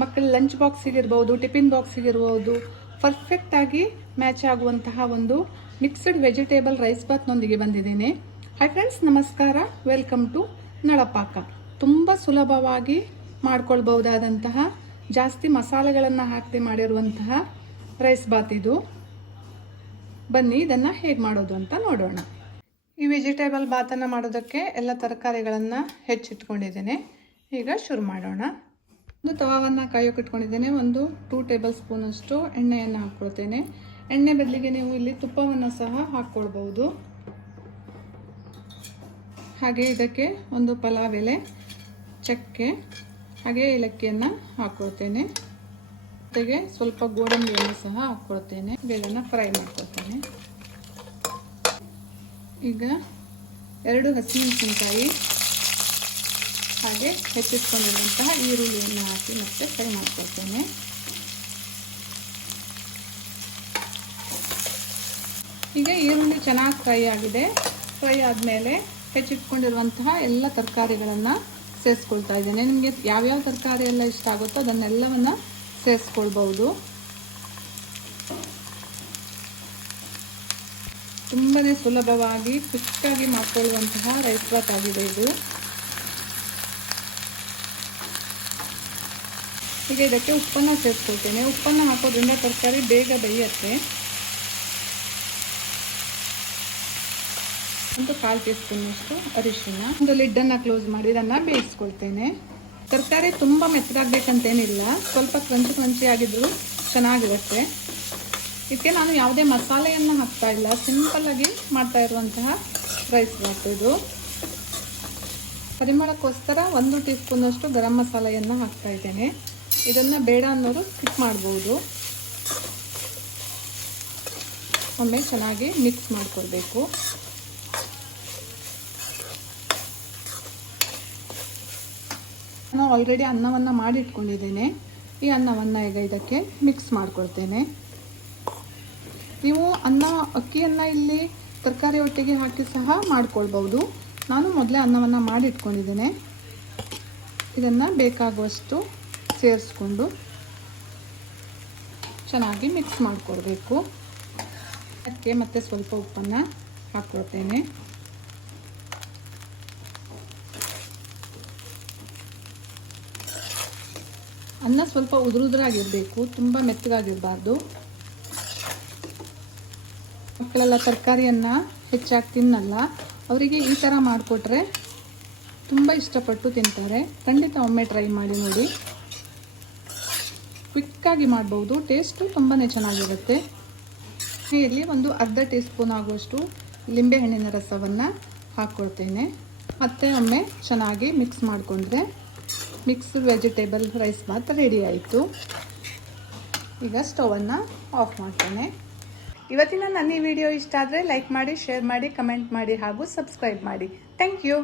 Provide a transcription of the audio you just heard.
ಮಕ್ಕಳ lunch ಬಾಕ್ಸಿಗಿರ್ಬೋದು, tiffin ಬಾಕ್ಸಿಗಿರ್ಬೋದು ಪರ್ಫೆಕ್ಟಾಗಿ match ಆಗುವಂತಹ ಒಂದು ಮಿಕ್ಸ್ಡ್ ವೆಜಿಟೇಬಲ್ ರೈಸ್ ಬಾತ್ನೊಂದಿಗೆ ಬಂದಿದ್ದೇನೆ. ಹಾಯ್ ಫ್ರೆಂಡ್ಸ್, ನಮಸ್ಕಾರ. ವೆಲ್ಕಮ್ ಟು ನಳಪಾಕ. ತುಂಬ ಸುಲಭವಾಗಿ ಮಾಡ್ಕೊಳ್ಬಹುದಾದಂತಹ, ಜಾಸ್ತಿ ಮಸಾಲೆಗಳನ್ನು ಹಾಕಿ ಮಾಡಿರುವಂತಹ ರೈಸ್ ಬಾತ್ ಇದು. ಬನ್ನಿ ಇದನ್ನು ಹೇಗೆ ಮಾಡೋದು ಅಂತ ನೋಡೋಣ. ಈ ವೆಜಿಟೇಬಲ್ ಬಾತನ್ನು ಮಾಡೋದಕ್ಕೆ ಎಲ್ಲ ತರಕಾರಿಗಳನ್ನು ಹೆಚ್ಚಿಟ್ಕೊಂಡಿದ್ದೇನೆ. ಈಗ ಶುರು ಮಾಡೋಣ. ಒಂದು ತವಾವನ್ನು ಕಾಯೋಕೆ ಇಟ್ಕೊಂಡಿದ್ದೇನೆ. ಒಂದು 2 ಟೇಬಲ್ ಸ್ಪೂನಷ್ಟು ಎಣ್ಣೆಯನ್ನು ಹಾಕ್ಕೊಳ್ತೇನೆ. ಎಣ್ಣೆ ಬದಲಿಗೆ ನೀವು ಇಲ್ಲಿ ತುಪ್ಪವನ್ನು ಸಹ ಹಾಕ್ಕೊಳ್ಬಹುದು. ಹಾಗೆ ಇದಕ್ಕೆ ಒಂದು ಪಲಾವ್ ಎಲೆ, ಚಕ್ಕೆ ಹಾಗೆ ಏಲಕ್ಕಿಯನ್ನು ಹಾಕ್ಕೊಳ್ತೇನೆ. ಜೊತೆಗೆ ಸ್ವಲ್ಪ ಗೋಡಂಬಿಯನ್ನು ಸಹ ಹಾಕ್ಕೊಳ್ತೇನೆ. ಬೇಗನ ಫ್ರೈ ಮಾಡ್ಕೊಳ್ತೇನೆ. ಈಗ 2 ಹಸಿಮೆಣಸಿನಕಾಯಿ ಹಾಗೆ ಹೆಚ್ಚಿಟ್ಕೊಂಡಿರುವಂತಹ ಈರುಳ್ಳಿಯನ್ನು ಹಾಕಿ ಮತ್ತೆ ಫ್ರೈ ಮಾಡ್ಕೊಳ್ತೇನೆ. ಈಗ ಈರುಳ್ಳಿ ಚೆನ್ನಾಗಿ ಫ್ರೈ ಆಗಿದೆ. ಫ್ರೈ ಆದಮೇಲೆ ಹೆಚ್ಚಿಟ್ಕೊಂಡಿರುವಂತಹ ಎಲ್ಲ ತರಕಾರಿಗಳನ್ನು ಸೇರಿಸ್ಕೊಳ್ತಾ ಇದ್ದೇನೆ. ನಿಮಗೆ ಯಾವ್ಯಾವ ತರಕಾರಿ ಎಲ್ಲ ಇಷ್ಟ ಆಗುತ್ತೋ ಅದನ್ನೆಲ್ಲವನ್ನು ಸೇರಿಸ್ಕೊಳ್ಬಹುದು. ತುಂಬಾ ಸುಲಭವಾಗಿ ಕ್ವಿಕ್ಕಾಗಿ ಮಾಡ್ಕೊಳ್ಳುವಂತಹ ರೈಸ್ ಬಾತ್ ಆಗಿದೆ ಇದು. ಈಗ ಇದಕ್ಕೆ ಉಪ್ಪನ್ನು ಸೇರಿಸ್ಕೊಳ್ತೇನೆ. ಉಪ್ಪನ್ನು ಹಾಕೋದ್ರಿಂದ ತರಕಾರಿ ಬೇಗ ಬೇಯುತ್ತೆ. ಒಂದು 1/4 ಟೀ ಸ್ಪೂನಷ್ಟು ಅರಿಶಿನ. ಒಂದು ಲಿಡ್ಡನ್ನು ಕ್ಲೋಸ್ ಮಾಡಿ ಇದನ್ನು ಬೇಯಿಸ್ಕೊಳ್ತೇನೆ. ತರಕಾರಿ ತುಂಬ ಮೆತ್ತಗಾಗಬೇಕಂತೇನಿಲ್ಲ, ಸ್ವಲ್ಪ ಕ್ರಂಚಿ ಆಗಿದ್ರು ಚೆನ್ನಾಗಿರುತ್ತೆ. ಇದಕ್ಕೆ ನಾನು ಯಾವುದೇ ಮಸಾಲೆಯನ್ನು ಹಾಕ್ತಾ ಇಲ್ಲ, ಸಿಂಪಲ್ಲಾಗಿ ಮಾಡ್ತಾ ಇರುವಂತಹ ರೈಸ್ ಬಾತ್ ಇದು. ಪರಿಮಳಕ್ಕೋಸ್ಕರ 1 ಟೀ ಸ್ಪೂನಷ್ಟು ಗರಂ ಮಸಾಲೆಯನ್ನು ಹಾಕ್ತಾ ಇದ್ದೇನೆ. ಇದನ್ನು ಬೇಡ ಅನ್ನೋರು ಸ್ಕಿಪ್ ಮಾಡ್ಬೋದು. ಒಮ್ಮೆ ಚೆನ್ನಾಗಿ ಮಿಕ್ಸ್ ಮಾಡ್ಕೊಳ್ಬೇಕು. ನಾನು ಆಲ್ರೆಡಿ ಅನ್ನವನ್ನು ಮಾಡಿಟ್ಕೊಂಡಿದ್ದೇನೆ. ಈ ಅನ್ನವನ್ನು ಈಗ ಇದಕ್ಕೆ ಮಿಕ್ಸ್ ಮಾಡ್ಕೊಳ್ತೇನೆ. ನೀವು ಅಕ್ಕಿಯನ್ನು ಇಲ್ಲಿ ತರಕಾರಿ ಒಟ್ಟಿಗೆ ಹಾಕಿ ಸಹ ಮಾಡ್ಕೊಳ್ಬಹುದು. ನಾನು ಮೊದಲೇ ಅನ್ನವನ್ನು ಮಾಡಿಟ್ಕೊಂಡಿದ್ದೇನೆ. ಇದನ್ನು ಬೇಕಾಗುವಷ್ಟು ಸೇರಿಸ್ಕೊಂಡು ಚೆನ್ನಾಗಿ ಮಿಕ್ಸ್ ಮಾಡಿಕೊಳ್ಬೇಕು. ಅದಕ್ಕೆ ಮತ್ತೆ ಸ್ವಲ್ಪ ಉಪ್ಪನ್ನು ಹಾಕ್ಕೊಳ್ತೇನೆ. ಅನ್ನ ಸ್ವಲ್ಪ ಉದುರಾಗಿರಬೇಕು, ತುಂಬ ಮೆತ್ತಗಾಗಿರಬಾರ್ದು. ಮಕ್ಕಳೆಲ್ಲ ತರಕಾರಿಯನ್ನು ಹೆಚ್ಚಾಗಿ ತಿನ್ನಲ್ಲ, ಅವರಿಗೆ ಈ ಥರ ಮಾಡಿಕೊಟ್ರೆ ತುಂಬ ಇಷ್ಟಪಟ್ಟು ತಿಂತಾರೆ. ಖಂಡಿತ ಒಮ್ಮೆ ಟ್ರೈ ಮಾಡಿ ನೋಡಿ. ಕ್ವಿಕ್ಕಾಗಿ ಮಾಡ್ಬೋದು, ಟೇಸ್ಟು ತುಂಬಾ ಚೆನ್ನಾಗಿರುತ್ತೆ. ಇಲ್ಲಿ ಒಂದು ಅರ್ಧ ಟೀ ಸ್ಪೂನ್ ಆಗುವಷ್ಟು ಲಿಂಬೆಹಣ್ಣಿನ ರಸವನ್ನು ಹಾಕ್ಕೊಳ್ತೇನೆ. ಮತ್ತೆ ಒಮ್ಮೆ ಚೆನ್ನಾಗಿ ಮಿಕ್ಸ್ ಮಾಡಿಕೊಂಡ್ರೆ mixed vegetable rice bath ready ಆಯಿತು. ಈಗ ಸ್ಟವನ್ನು ಆಫ್ ಮಾಡ್ತೇನೆ. ಇವತ್ತಿನ ನನ್ನ ಈ ವಿಡಿಯೋ ಇಷ್ಟ ಆದರೆ ಲೈಕ್ ಮಾಡಿ, ಶೇರ್ ಮಾಡಿ, ಕಮೆಂಟ್ ಮಾಡಿ ಹಾಗೂ ಸಬ್ಸ್ಕ್ರೈಬ್ ಮಾಡಿ. Thank you.